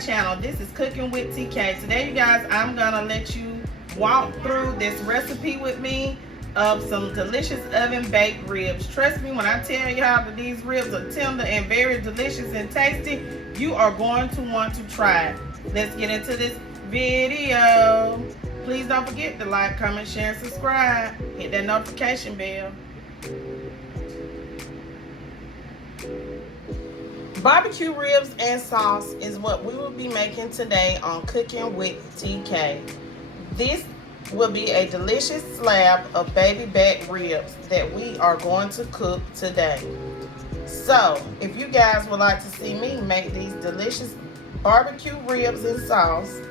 channel. This is Cooking with TK. Today, you guys, I'm gonna let you walk through this recipe with me of some delicious oven baked ribs. Trust me when I tell y'all that these ribs are tender and very delicious and tasty, you are going to want to try it. Let's get into this video. Please don't forget to like, comment, share, and subscribe. Hit that notification bell. Barbecue ribs and sauce is what we will be making today on Cooking with TK. This will be a delicious slab of baby back ribs that we are going to cook today. So, if you guys would like to see me make these delicious barbecue ribs and sauce,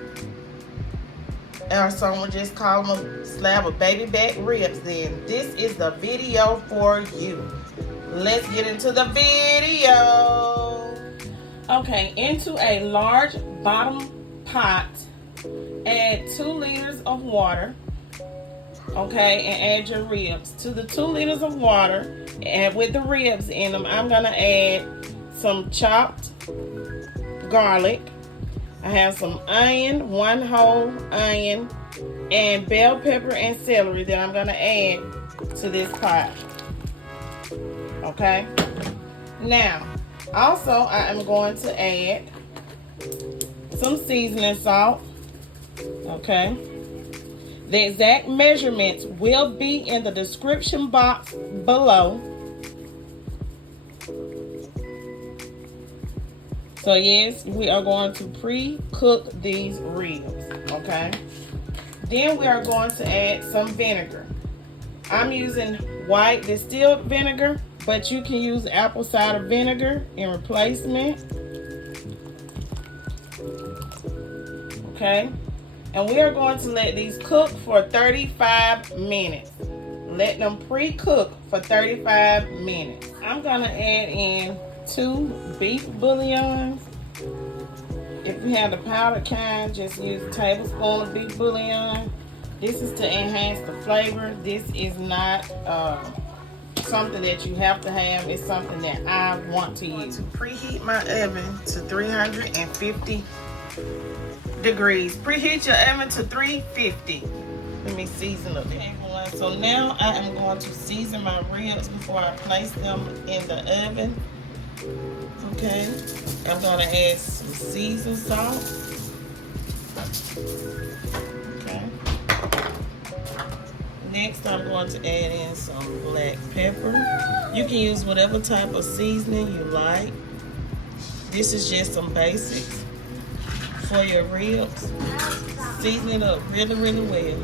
or some would just call them a slab of baby back ribs, then this is the video for you. Let's get into the video. Okay, into a large bottom pot, add 2 liters of water. Okay, and add your ribs. To the 2 liters of water, and with the ribs in them, I'm gonna add some chopped garlic. I have some onion, 1 whole onion, and bell pepper and celery that I'm gonna add to this pot. Okay, now also I am going to add some seasoning salt. Okay, the exact measurements will be in the description box below. So yes, we are going to pre-cook these ribs. Okay, then we are going to add some vinegar. I'm using white distilled vinegar, but you can use apple cider vinegar in replacement. Okay, and we are going to let these cook for 35 minutes. Let them pre-cook for 35 minutes. I'm gonna add in 2 beef bouillons. If you have the powdered kind, just use a tablespoon of beef bouillon. This is to enhance the flavor. This is not something that you have to have. It's something that I want to use. To preheat my oven to 350 degrees. Preheat your oven to 350. Let me season up there. So now I am going to season my ribs before I place them in the oven. Okay, I'm gonna add some seasoned salt. Okay. Next, I'm going to add in some black pepper. You can use whatever type of seasoning you like. This is just some basics for your ribs. Season it up really, really well.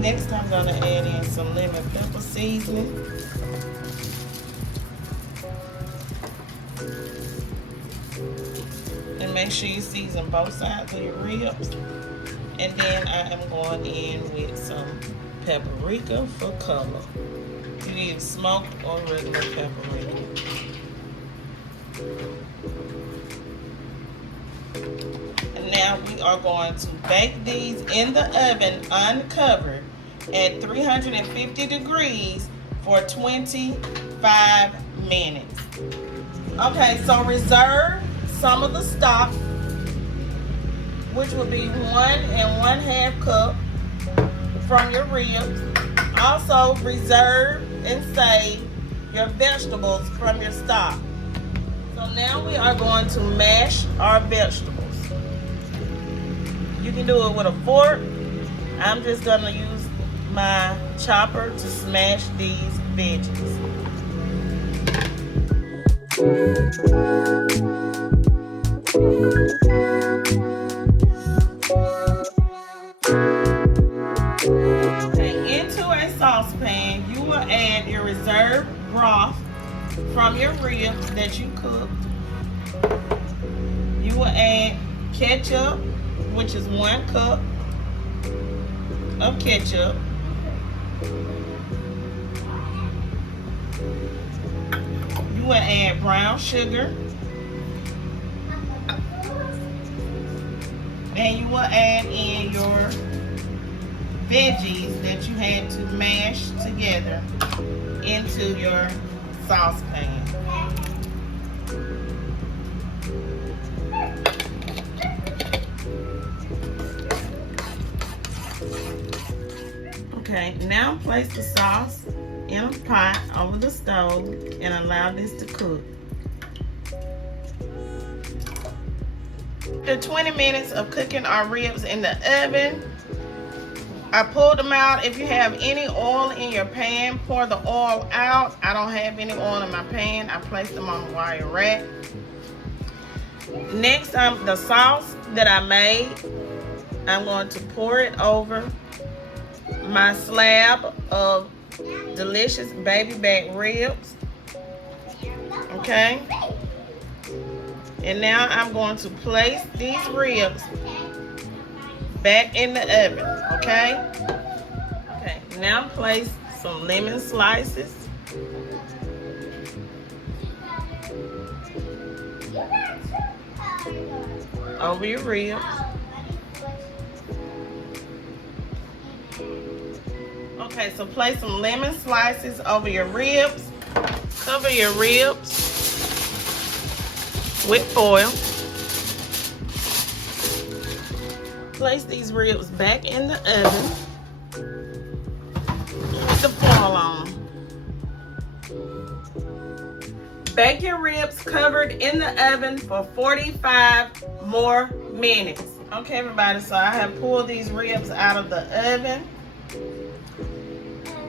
Next, I'm going to add in some lemon pepper seasoning. And make sure you season both sides of your ribs. And then I am going in with some paprika for color. You can use smoked or regular paprika. And now we are going to bake these in the oven uncovered at 350 degrees for 25 minutes. Okay, so reserve some of the stock, which will be 1 1/2 cup from your ribs. Also reserve and save your vegetables from your stock. So now we are going to mash our vegetables. You can do it with a fork. I'm just gonna use my chopper to smash these veggies. Okay, into a saucepan, you will add your reserved broth from your ribs that you cooked. You will add ketchup, which is 1 cup of ketchup. You will add brown sugar. And you will add in your veggies that you had to mash together into your saucepan. Okay, now place the sauce in a pot over the stove and allow this to cook. After 20 minutes of cooking our ribs in the oven, I pulled them out. If you have any oil in your pan, pour the oil out. I don't have any oil in my pan. I placed them on the wire rack. Next, the sauce that I made, I'm going to pour it over my slab of delicious baby back ribs. Okay? And now I'm going to place these ribs back in the oven. Okay? Okay, now place some lemon slices. Over your ribs. Okay, so place some lemon slices over your ribs. Cover your ribs with foil. Place these ribs back in the oven. Keep the foil on. Bake your ribs covered in the oven for 45 more minutes. Okay, everybody, so I have pulled these ribs out of the oven.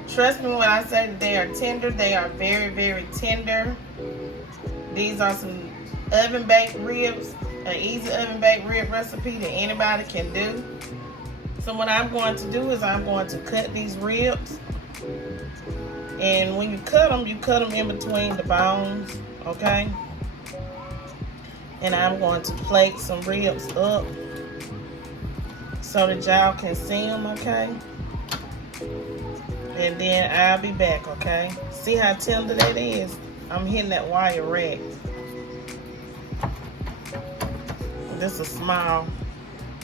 Trust me when I say that they are tender. They are very, very tender. These are some oven baked ribs, an easy oven baked rib recipe that anybody can do. So what I'm going to do is I'm going to cut these ribs. And when you cut them in between the bones, okay? And I'm going to plate some ribs up so that y'all can see them, okay? And then I'll be back, okay? See how tender that is? I'm hitting that wire rack. This is a small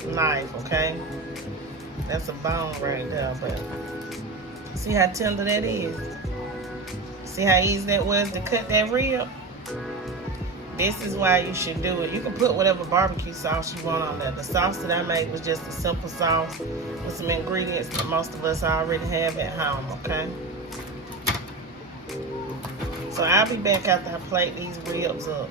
knife, okay? That's a bone right there, but see how tender that is? See how easy that was to cut that rib? This is why you should do it. You can put whatever barbecue sauce you want on there. The sauce that I made was just a simple sauce with some ingredients that most of us already have at home, okay? So I'll be back after I plate these ribs up.